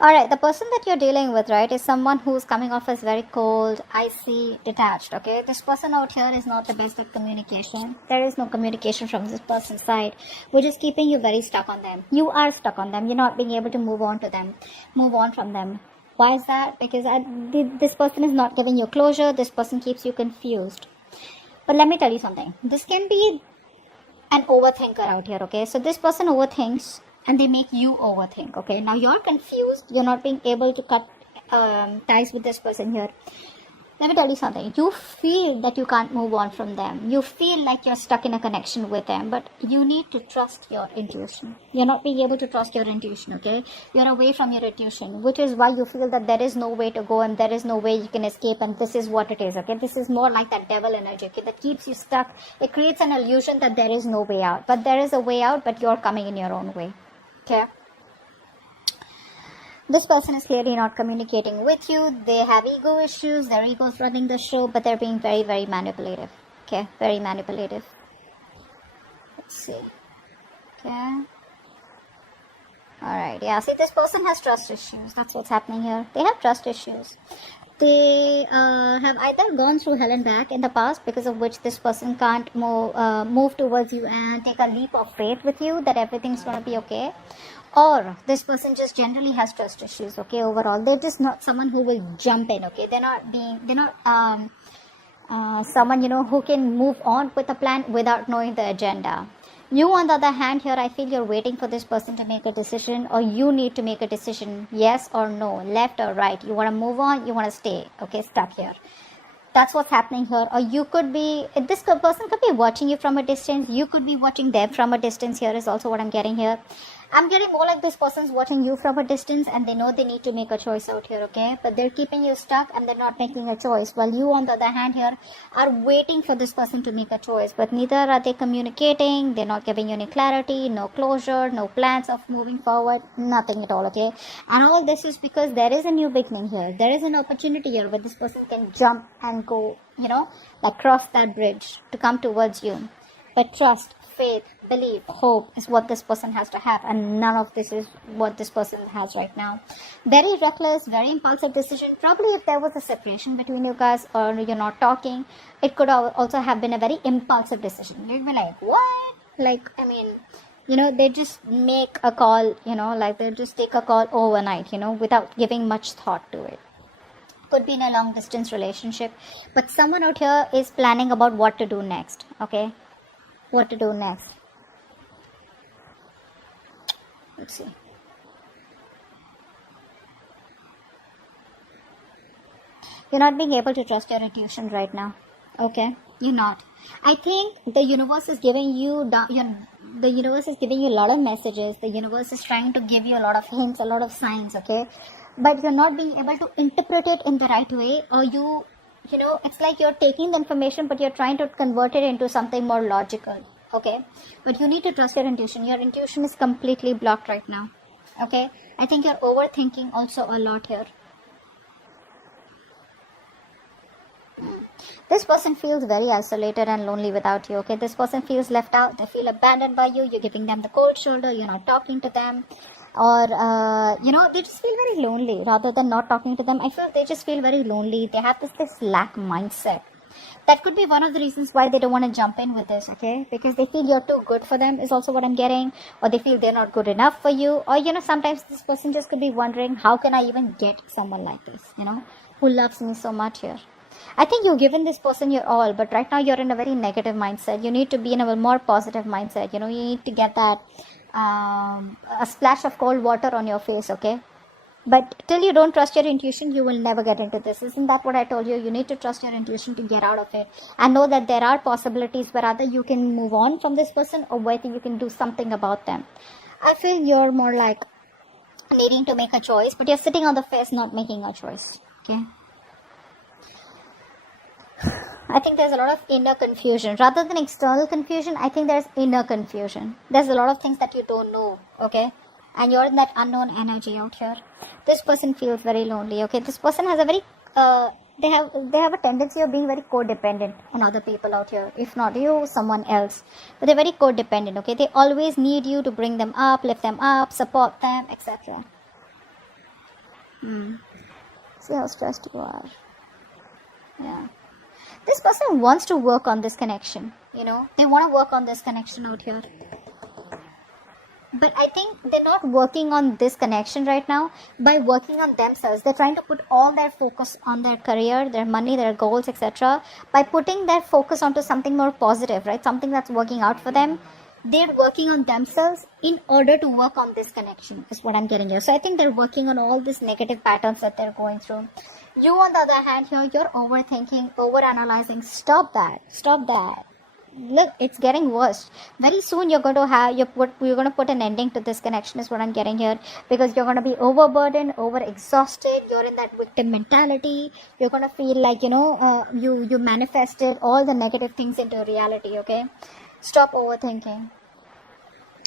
Alright, the person that you're dealing with, right, is someone who's coming off as very cold, icy, detached, okay? This person out here is not the best at communication. There is no communication from this person's side, which is keeping you very stuck on them. You are stuck on them. You're not being able to move on from them. Why is that? Because this person is not giving you closure. This person keeps you confused. But let me tell you something. This can be an overthinker out here, okay? So this person overthinks and they make you overthink, okay? Now you're confused. You're not being able to cut ties with this person here. Let me tell you something. You feel that you can't move on from them. You feel like you're stuck in a connection with them, but you need to trust your intuition. You're not being able to trust your intuition, okay? You're away from your intuition, which is why you feel that there is no way to go and there is no way you can escape, and this is what it is, okay? This is more like that devil energy, okay, that keeps you stuck. It creates an illusion that there is no way out, but there is a way out, but you're coming in your own way, okay? This person is clearly not communicating with you. They have ego issues. Their ego is running the show, but they're being very, very manipulative. Okay, very manipulative. Let's see. Okay. Alright, yeah. See, this person has trust issues. That's what's happening here. They have trust issues. They have either gone through hell and back in the past, because of which this person can't move towards you and take a leap of faith with you that everything's going to be okay. Or this person just generally has trust issues, okay, overall. They're just not someone who will jump in, okay. They're not someone, who can move on with a plan without knowing the agenda. You, on the other hand, here, I feel you're waiting for this person to make a decision, or you need to make a decision, yes or no, left or right. You want to move on, you want to stay, okay, stuck here. That's what's happening here. Or you could be, this person could be watching you from a distance. You could be watching them from a distance here is also what I'm getting here. I'm getting more like this person's watching you from a distance and they know they need to make a choice out here, okay? But they're keeping you stuck and they're not making a choice. While you, on the other hand here, are waiting for this person to make a choice. But neither are they communicating. They're not giving you any clarity, no closure, no plans of moving forward, nothing at all, okay? And all this is because there is a new beginning here. There is an opportunity here where this person can jump and go, like cross that bridge to come towards you. But trust, faith, belief, hope is what this person has to have, and none of this is what this person has right now. Very reckless, very impulsive decision. Probably if there was a separation between you guys or you're not talking, it could also have been a very impulsive decision. You'd be like, what? Like, they just make a call, like they just take a call overnight, without giving much thought to it. Could be in a long distance relationship, but someone out here is planning about what to do next, okay? What to do next. Let's see. You're not being able to trust your intuition right now, okay? You're not. I think the universe is giving you the universe is giving you a lot of messages. The universe is trying to give you a lot of hints, a lot of signs, okay? But you're not being able to interpret it in the right way, or it's like you're taking the information but you're trying to convert it into something more logical, okay? But you need to trust your intuition. Your intuition is completely blocked right now, okay? I think you're overthinking also a lot here. This person feels very isolated and lonely without you, okay? This person feels left out. They feel abandoned by you. You're giving them the cold shoulder. You're not talking to them. Or, they just feel very lonely rather than not talking to them. I feel they just feel very lonely. They have this lack mindset. That could be one of the reasons why they don't want to jump in with this, okay? Because they feel you're too good for them is also what I'm getting. Or they feel they're not good enough for you. Or, sometimes this person just could be wondering, how can I even get someone like this, who loves me so much here? I think you've given this person your all, but right now you're in a very negative mindset. You need to be in a more positive mindset. You need to get that a splash of cold water on your face, okay? But till you don't trust your intuition, you will never get into this. Isn't that what I told you? You need to trust your intuition to get out of it and know that there are possibilities where either you can move on from this person or whether you can do something about them. I feel you're more like needing to make a choice, but you're sitting on the fence not making a choice, okay? I think there's a lot of inner confusion. Rather than external confusion, I think there's inner confusion. There's a lot of things that you don't know, okay? And you're in that unknown energy out here. This person feels very lonely, okay? This person has a very, they have a tendency of being very codependent on other people out here. If not you, someone else. But they're very codependent, okay? They always need you to bring them up, lift them up, support them, etc. See how stressed you are. Yeah. This person wants to work on this connection. You know, they want to work on this connection out here. But I think they're not working on this connection right now by working on themselves. They're trying to put all their focus on their career, their money, their goals, etc. By putting their focus onto something more positive, right? Something that's working out for them. They're working on themselves in order to work on this connection, is what I'm getting here. So I think they're working on all these negative patterns that they're going through. You, on the other hand, here, you're overthinking, overanalyzing. Stop that. Stop that. Look, it's getting worse. Very soon you're going to have you're going to put an ending to this connection, is what I'm getting here, because you're going to be overburdened, overexhausted. You're in that victim mentality. You're going to feel like, you know, you manifested all the negative things into reality. Okay, stop overthinking.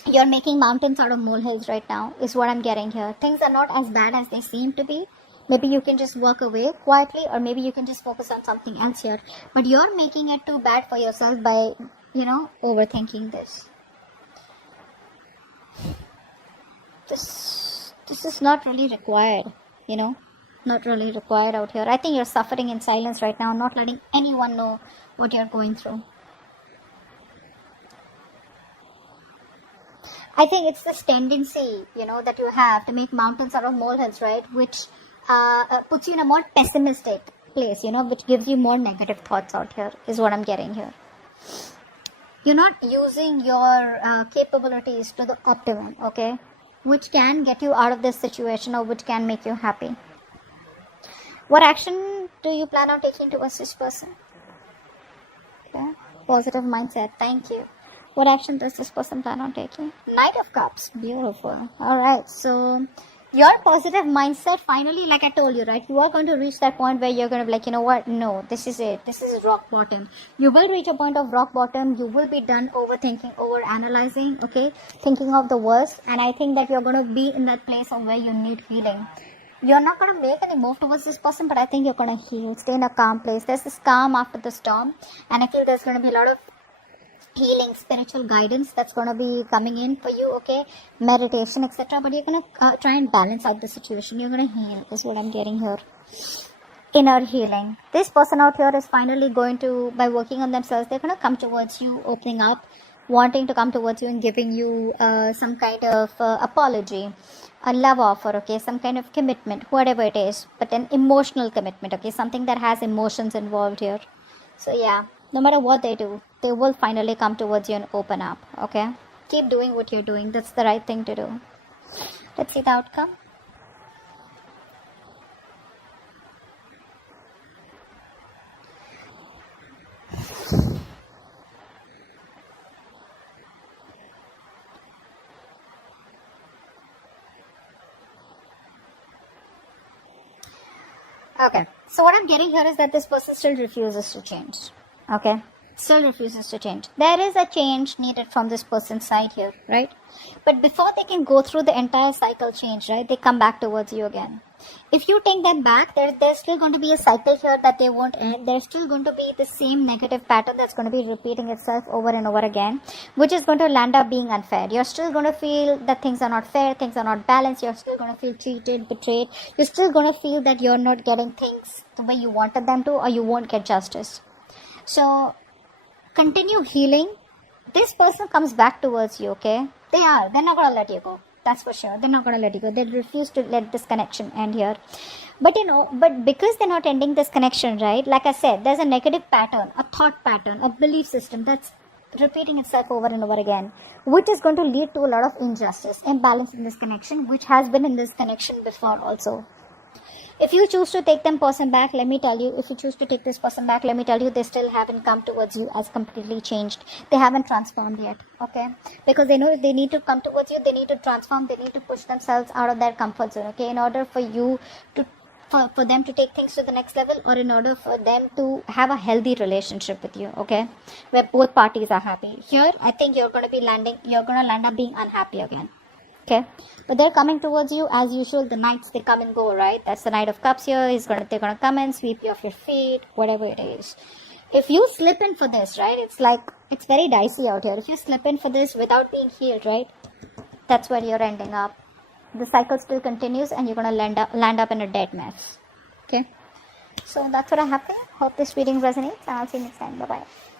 You're making mountains out of molehills right now, is what I'm getting here. Things are not as bad as they seem to be. Maybe you can just walk away quietly, or maybe you can just focus on something else here. But you're making it too bad for yourself by, you know, overthinking this. This is not really required, you know, not really required out here. I think you're suffering in silence right now, not letting anyone know what you're going through. I think it's this tendency, you know, that you have to make mountains out of molehills, right? Which puts you in a more pessimistic place, you know, which gives you more negative thoughts out here, is what I'm getting here. You're not using your capabilities to the optimum, okay, which can get you out of this situation, or which can make you happy. What action do you plan on taking towards this person? Okay, positive mindset. Thank you. What action does this person plan on taking? Knight of Cups. Beautiful. Alright, so your positive mindset, finally, like I told you, right, you are going to reach that point where you're going to be like, you know what, no, this is it, this is rock bottom. You will reach a point of rock bottom. You will be done overthinking, over analyzing, okay, thinking of the worst. And I think that you're going to be in that place of where you need healing. You're not going to make any move towards this person, but I think you're going to heal, stay in a calm place. There's this calm after the storm, and I feel there's going to be a lot of healing, spiritual guidance that's going to be coming in for you, okay, meditation, etc. But you're going to try and balance out the situation. You're going to heal, is what I'm getting here. Inner healing. This person out here is finally going to, by working on themselves, they're going to come towards you, opening up, wanting to come towards you and giving you some kind of apology, a love offer, okay, some kind of commitment, whatever it is, but an emotional commitment, okay, something that has emotions involved here. So yeah, no matter what they do, they will finally come towards you and open up, okay? Keep doing what you're doing. That's the right thing to do. Let's see the outcome. Okay, so what I'm getting here is that this person still refuses to change, okay? Still refuses to change. There is a change needed from this person's side here, right? But before they can go through the entire cycle change, right, they come back towards you again. If you take them back, there's still going to be a cycle here that they won't end. There's still going to be the same negative pattern that's going to be repeating itself over and over again, which is going to land up being unfair. You're still going to feel that things are not fair, things are not balanced. You're still going to feel cheated, betrayed. You're still going to feel that you're not getting things the way you wanted them to, or you won't get justice. So continue healing. This person comes back towards you, okay? They're not going to let you go. That's for sure. They're not going to let you go. They refuse to let this connection end here. But but because they're not ending this connection, right? Like I said, there's a negative pattern, a thought pattern, a belief system that's repeating itself over and over again, which is going to lead to a lot of injustice, imbalance in this connection, which has been in this connection before also. If you choose to take them person back, let me tell you, if you choose to take this person back, let me tell you, they still haven't come towards you as completely changed. They haven't transformed yet, okay? Because they know they need to come towards you, they need to transform, they need to push themselves out of their comfort zone, okay? In order for you to, for them to take things to the next level, or in order for them to have a healthy relationship with you, okay? Where both parties are happy. Here, I think you're going to land up being unhappy again. Okay, but they're coming towards you as usual. The knights, they come and go, right? That's the Knight of Cups here. They're gonna come and sweep you off your feet, whatever it is. If you slip in for this, right, it's very dicey out here. If you slip in for this without being healed, right, that's where you're ending up. the cycle still continues and you're going to land up in a dead mess. Okay, so that's what I have for you. Hope this reading resonates, and I'll see you next time. Bye bye.